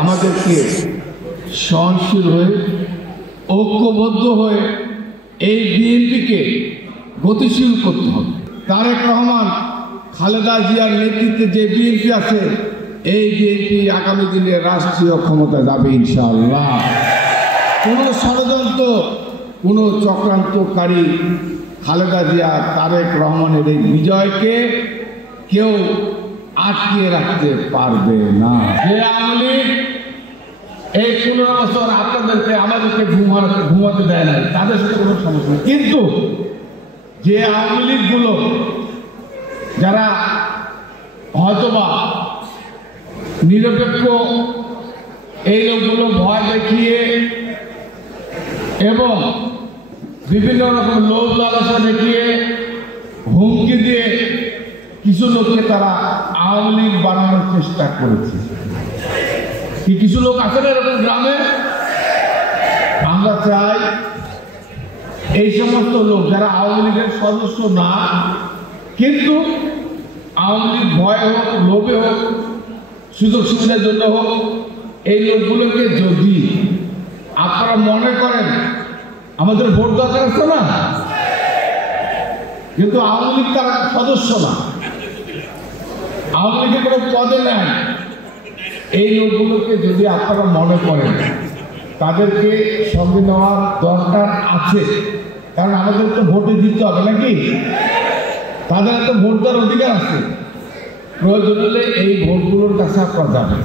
আমাদেরকে সহনশীল হয়ে ঐক্যবদ্ধ হয়ে এই বিএনপিকে গতিশীল করতে হবে। তারেক রহমান খালেদা জিয়ার নেতৃত্বে যে বিএনপি আছে এই বিএনপি আগামী দিনে রাষ্ট্রীয় ক্ষমতা যাবে ইনশাআল্লাহ। কোনো ষড়যন্ত্র কোনো চক্রান্তকারী খালেদা জিয়া তারেক রহমানের এই বিজয়কে কেউ আটকিয়ে রাখতে পারবে না। যে আওয়ামী লীগ এই 15 বছর আপনাদেরকে আমাদেরকে ঘুমাতে দেয় না, তাদের সাথে কোনো সমস্যা নেই। কিন্তু যে আওয়ামী লীগগুলো যারা হয়তোবা নিরপেক্ষ এই লোকগুলো ভয় দেখিয়ে এবং বিভিন্ন রকম লোভ লালসা দেখিয়ে হুমকি দিয়ে কিছু লোককে তারা আওয়ামী লীগ বানানোর চেষ্টা করেছে। কিছু লোক আছে না এরকম গ্রামে? আমরা চাই এই সমস্ত লোক যারা আওয়ামী লীগের সদস্য না, কিন্তু আওয়ামী লীগ ভয় হোক, লোভে হোক, সুযোগ সুবিধার জন্য হোক, এই লোকগুলোকে যদি আপনারা মনে করেন আমাদের ভোট দরকার আছে না, কিন্তু আওয়ামী লীগ তার সদস্য না, আওয়ামী লীগের কোনো পদে নেন, এই লোকগুলোকে যদি আপনারা মনে করেন তাদেরকে সঙ্গে নেওয়ার দরকার আছে, কারণ আমাদের তো ভোটে দিতে হবে নাকি? তাদের একটা ভোট দেওয়ার অধিকার আছে। প্রয়োজন হলে এই ভোটগুলোর কাছে আপনারা যাবেন।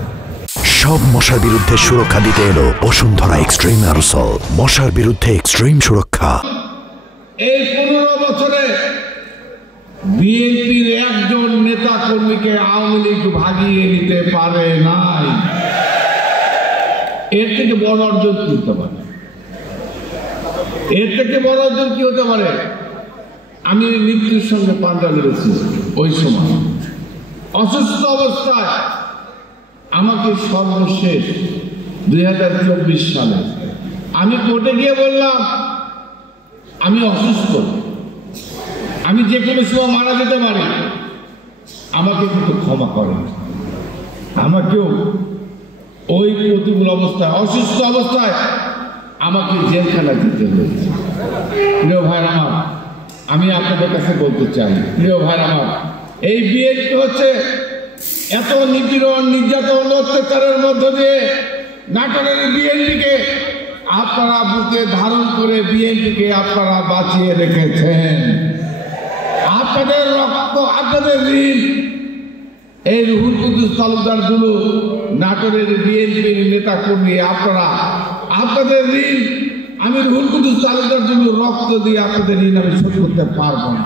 সব মশার বিরুদ্ধে সুরক্ষা দিতে এলো বসুন্ধরা এক্সট্রিম অ্যারোসল, মশার বিরুদ্ধে এক্সট্রিম সুরক্ষা। এই 15 বছরে বিএনপির একজন নেতা কর্মীকে আওয়ামী লীগ ভাগিয়ে নিতে পারে নাই। এর থেকে বড় অর্জন কি হতে পারে? এর থেকে বড় অর্জন কি হতে পারে? আমি মৃত্যুর সঙ্গে পাল্টা লড়েছি। ওই সময় অসুস্থ অবস্থায় আমাকে সর্বশেষ 2024 সালে আমি কোর্টে গিয়ে বললাম আমি অসুস্থ, আমি যে কোনো সময় মারা যেতে পারি, আমাকে কিন্তু ক্ষমা করেন। আমাকেও ওই প্রতিকূল অবস্থায়, অসুস্থ অবস্থায় আমাকে জেলখানা দিতে হয়েছে। প্রিয় ভাইরা আমার, আমি আপনাদের কাছে বলতে চাই, প্রিয় ভাইরা আমার, এই বিএনপি হচ্ছে এত নিপীড়ন, নির্যাতন, অত্যাচারের মধ্য দিয়ে নাটোরের বিএনপিকে আপনারা বুকে ধারণ করে বিএনপিকে আপনারা বাঁচিয়ে রেখেছেন। আপনাদের রক্ত, আপনাদের ঋণ এই রুহুল কুদ্দুস তালুকদার গুলো নাটোরের বিএনপির নেতা কর্মী, আপনারা আপনাদের ঋণ আমি রুহুল কুদ্দুস তালুকদার গুলো রক্ত দিয়ে আপনাদের ঋণ আমি শোধ করতে পারবো না।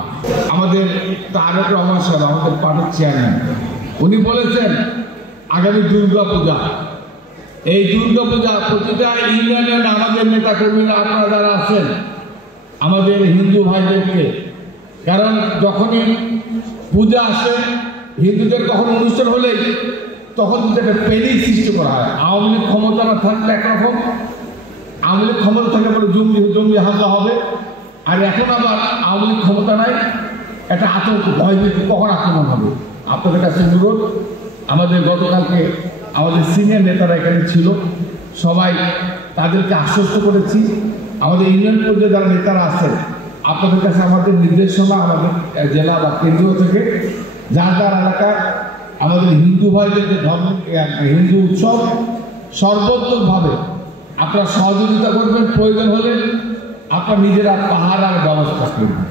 আমাদের তারেক রহমান সাহেব, আমাদের পার্টির চেয়ারম্যান, উনি বলেছেন আগামী দুর্গা পূজা, এই দুর্গা পূজা প্রতিটা ইউনিয়নের আমাদের নেতা কর্মীরা আপনারা যারা আছেন আমাদের হিন্দু ভাইদেরকে, কারণ যখনই পূজা আসে হিন্দুদের কখন অনুষ্ঠান হলেই তখন কিন্তু একটা প্যানিক সৃষ্টি করা হয়। আওয়ামী লীগ ক্ষমতা না থাকলে একরকম, আওয়ামী লীগ ক্ষমতা থাকলে পরে জঙ্গি হামলা হবে, আর এখন আবার আওয়ামী লীগ ক্ষমতা নাই, একটা আতঙ্ক, ভয়ভীতি, কখন আক্রমণ হবে। আপনাদের কাছে অনুরোধ, আমাদের গতকালকে আমাদের সিনিয়র নেতারা এখানে ছিল, সবাই তাদেরকে আশ্বস্ত করেছি। আমাদের ইউনিয়ন পর্যায়ে যারা নেতারা আছেন আপনাদের কাছে আমাদের নির্দেশনা, আমাদের জেলা বা কেন্দ্রীয় থেকে যার যার এলাকায় আমাদের হিন্দু ভাইদের যে ধর্ম হিন্দু উৎসব সর্বোত্তমভাবে আপনারা সহযোগিতা করবেন, প্রয়োজন হলে আপনারা নিজেরা পাহারার ব্যবস্থা করবেন।